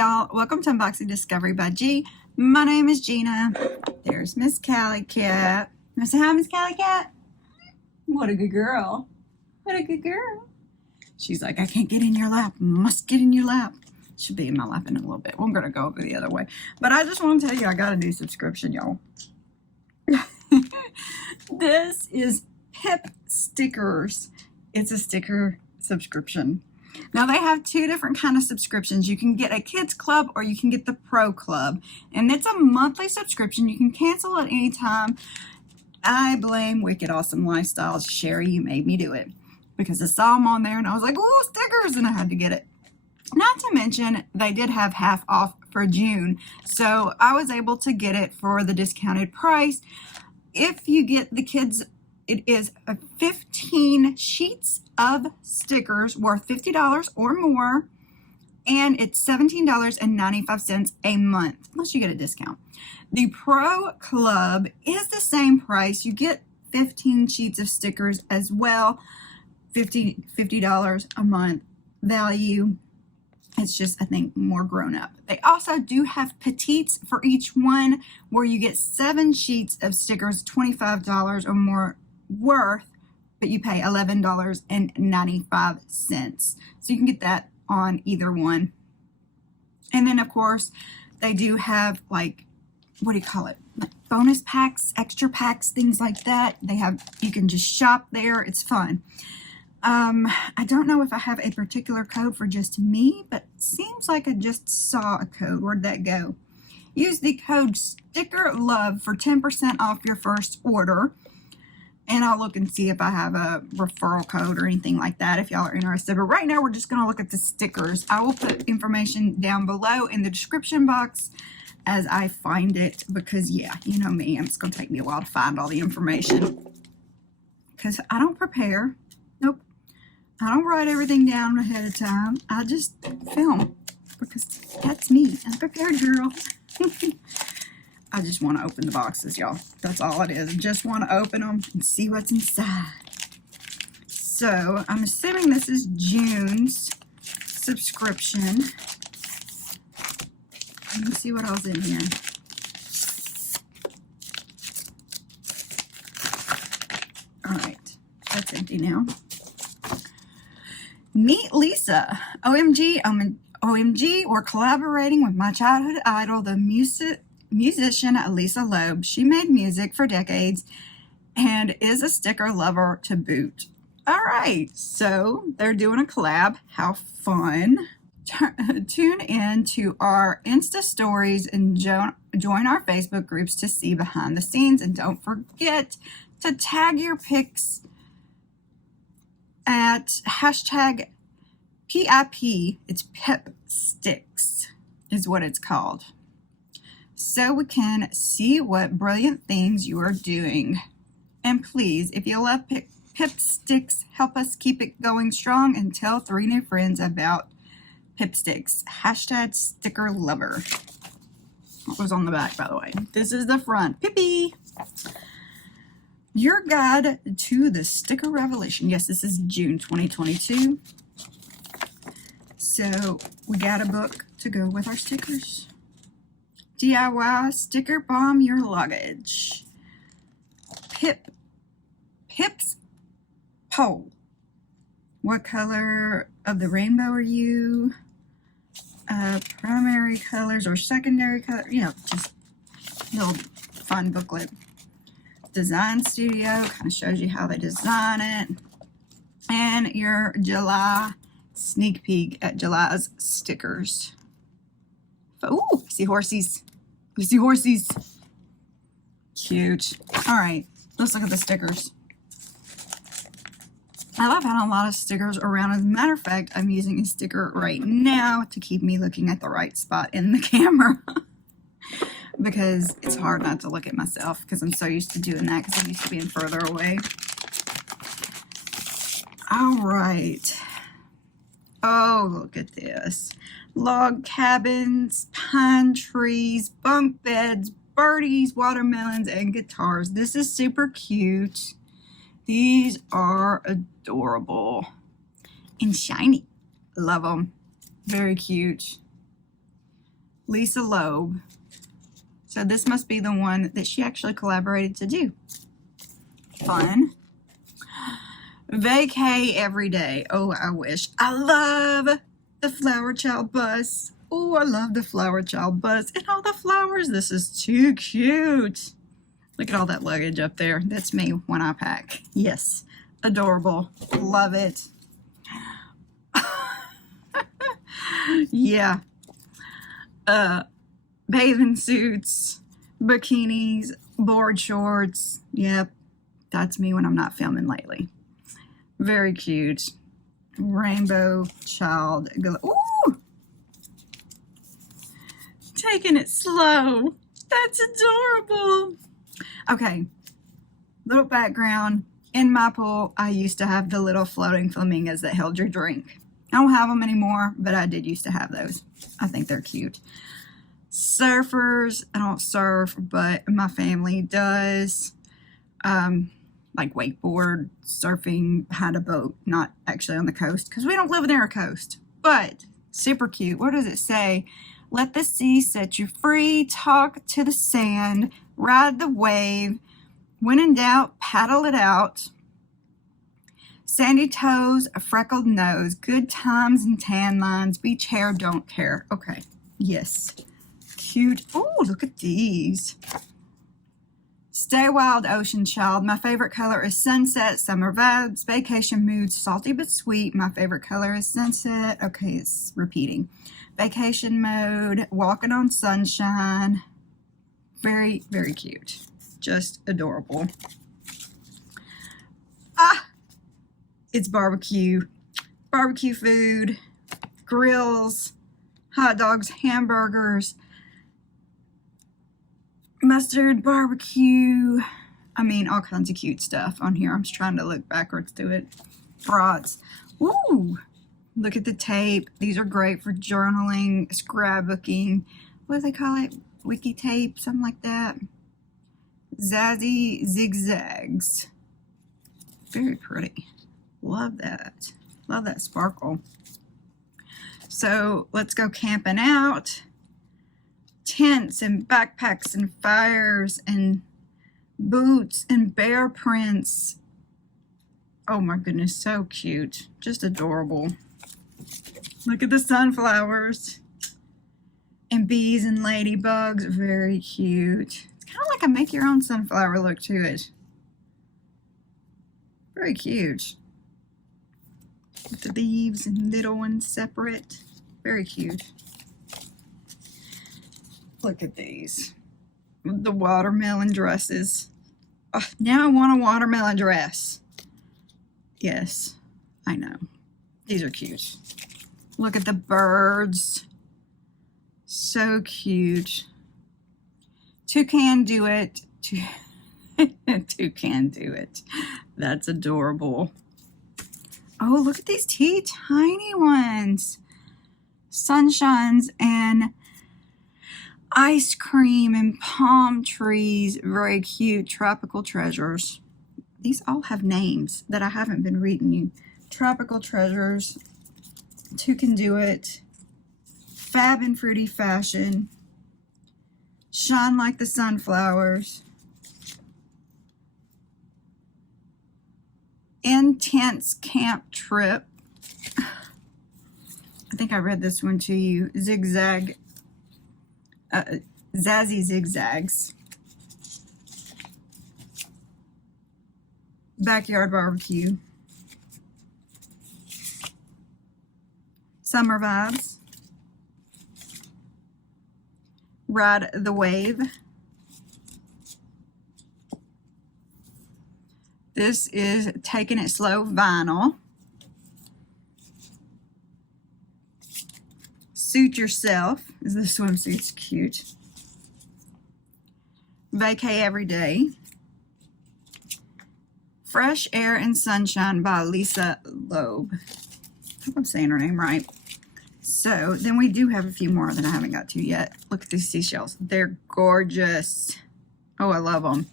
y'all, welcome to Unboxing Discovery by G. My name is Gina. There's Miss Callie Cat. You say hi, Miss Callie Cat? What a good girl. What a good girl. She's like, I can't get in your lap. Must get in your lap. Should be in my lap in a little bit. Well, I'm going to go over the other way. But I just want to tell you, I got a new subscription, y'all. This is Pipstickers. It's a sticker subscription. Now they have two different kind of subscriptions. You can get a kids club or you can get the pro club, and it's a monthly subscription. You can cancel at any time. I blame Wicked Awesome Lifestyles. Sherry, you made me do it because I saw them on there and I was like, oh, stickers, and I had to get it. Not to mention they did have half off for June, so I was able to get it for the discounted price. If you get the kids, it is 15 sheets of stickers worth $50 or more, and it's $17.95 a month, unless you get a discount. The Pro Club is the same price. You get 15 sheets of stickers as well, $50 a month value. It's just, I think, more grown up. They also do have petites for each one, where you get 7 sheets of stickers, $25 or more worth, but you pay $11.95. So you can get that on either one. And then, of course, they do have, like, what do you call it? Like bonus packs, extra packs, things like that. They have, you can just shop there. It's fun. I don't know if I have a particular code for just me, but it seems like I just saw a code. Where'd that go? Use the code STICKERLOVE for 10% off your first order. And I'll look and see if I have a referral code or anything like that if y'all are interested. But right now we're just going to look at the stickers. I will put information down below in the description box as I find it, because yeah, you know me, it's going to take me a while to find all the information because I don't prepare. Nope. I don't write everything down ahead of time. I just film because that's me. I'm a prepared girl. I just want to open the boxes, y'all. That's all it is. I just want to open them and see what's inside. So, I'm assuming this is June's subscription. Let me see what else in here. Alright, that's empty now. Meet Lisa. OMG, OMG, we're collaborating with my childhood idol, the musician lisaloeb. She made music for decades and is a sticker lover to boot. All right, so they're doing a collab. How fun. Tune in to our Insta stories and join our Facebook groups to see behind the scenes. And don't forget to tag your pics at hashtag PIP. It's PipSticks is what it's called, so we can see what brilliant things you are doing. And please, if you love PipSticks, help us keep it going strong and tell 3 new friends about PipSticks. Hashtag sticker lover. What was on the back, by the way? This is the front. Pippy! Your guide to the sticker revolution. Yes, this is June 2022. So we got a book to go with our stickers. DIY sticker bomb your luggage. Pip's poll. What color of the rainbow are you? Primary colors or secondary color? You know, just a little fun booklet. Design Studio kind of shows you how they design it. And your July sneak peek at July's stickers. Ooh, I see horsies. We see horsies. Cute. All right, let's look at the stickers. I love having a lot of stickers around. As a matter of fact, I'm using a sticker right now to keep me looking at the right spot in the camera. Because it's hard not to look at myself because I'm so used to doing that because I'm used to being further away. All right. Oh, look at this. Log cabins, pine trees, bunk beds, birdies, watermelons, and guitars. This is super cute. These are adorable and shiny. Love them. Very cute. lisaloeb. So this must be the one that she actually collaborated to do. Fun. Vacay every day. Oh, I wish. I love the Flower Child bus. Oh, I love the Flower Child bus and all the flowers. This is too cute. Look at all that luggage up there. That's me when I pack. Yes, adorable. Love it. Yeah. Bathing suits, bikinis, board shorts. Yep, that's me when I'm not filming lately. Very cute. Rainbow child. Ooh! Taking it slow. That's adorable. Okay, little background. In my pool, I used to have the little floating flamingos that held your drink. I don't have them anymore, but I did used to have those. I think they're cute. Surfers. I don't surf, but my family does. Like wakeboard, surfing, had a boat, not actually on the coast because we don't live near a coast, but super cute. What does it say? Let the sea set you free, talk to the sand, ride the wave, when in doubt, paddle it out. Sandy toes, a freckled nose, good times and tan lines, beach hair, don't care. Okay, yes, cute. Oh, look at these. Stay wild, ocean child. My favorite color is sunset, summer vibes, vacation moods, salty but sweet. My favorite color is sunset. Okay, it's repeating. Vacation mode, walking on sunshine. Very, very cute. Just adorable. Ah, it's barbecue. Barbecue food, grills, hot dogs, hamburgers, mustard, barbecue. I mean, all kinds of cute stuff on here. I'm just trying to look backwards to it. Brats. Ooh, look at the tape. These are great for journaling, scrapbooking. What do they call it? Wiki tape, something like that. Zazzy zigzags. Very pretty. Love that. Love that sparkle. So let's go camping out. Tents and backpacks and fires and boots and bear prints. Oh my goodness, so cute. Just adorable. Look at the sunflowers and bees and ladybugs. Very cute. It's kind of like a make your own sunflower look to it. Very cute. With the leaves and little ones separate. Very cute. Look at these. The watermelon dresses. Oh, now I want a watermelon dress. Yes, I know. These are cute. Look at the birds. So cute. Toucan do it. Toucan do it. That's adorable. Oh, look at these tiny ones. Sunshines and ice cream and palm trees. Very cute. Tropical treasures. These all have names that I haven't been reading you. Tropical treasures. Toucan do it. Fab and fruity fashion. Shine like the sunflowers. Intense camp trip. I think I read this one to you. Zigzag. Zazzy zigzags. Backyard barbecue. Summer vibes. Ride the wave. This is Taking It Slow vinyl. Suit Yourself. The swimsuit's cute. Vacay Every Day. Fresh Air and Sunshine by lisaloeb. I hope I'm saying her name right. So then we do have a few more that I haven't got to yet. Look at these seashells. They're gorgeous. Oh, I love them.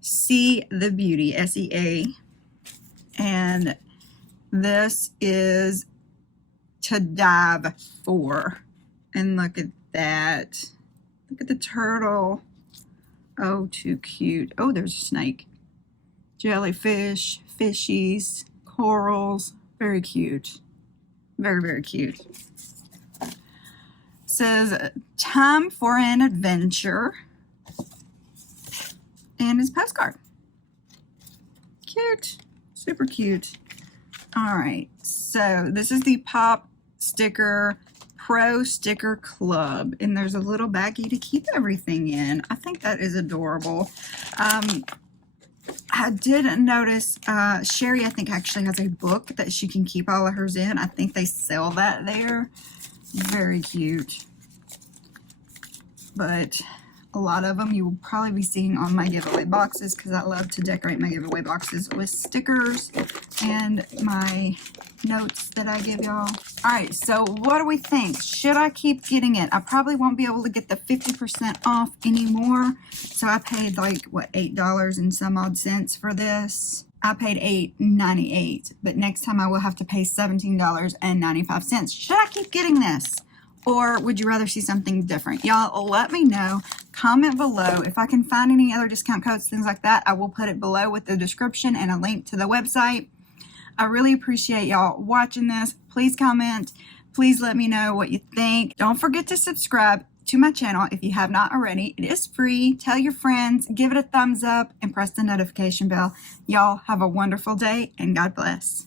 See the Beauty, SEA. And this is To Dive For. And look at that. Look at the turtle. Oh, too cute. Oh, there's a snake. Jellyfish, fishies, corals. Very cute. Very, very cute. Says, time for an adventure. And his postcard. Cute. Super cute. All right. So this is the Pop Sticker Pro Sticker Club. And there's a little baggie to keep everything in. I think that is adorable. I did notice Sherry, I think, actually has a book that she can keep all of hers in. I think they sell that there. Very cute. But a lot of them you will probably be seeing on my giveaway boxes because I love to decorate my giveaway boxes with stickers and my notes that I give y'all. All right, so what do we think? Should I keep getting it? I probably won't be able to get the 50% off anymore. So I paid like, what, $8 and some odd cents for this. I paid $8.98, but next time I will have to pay $17.95. Should I keep getting this? Or would you rather see something different? Y'all, let me know. Comment below. If I can find any other discount codes, things like that, I will put it below with the description and a link to the website. I really appreciate y'all watching this. Please comment. Please let me know what you think. Don't forget to subscribe to my channel if you have not already. It is free. Tell your friends, give it a thumbs up, and press the notification bell. Y'all have a wonderful day, and God bless.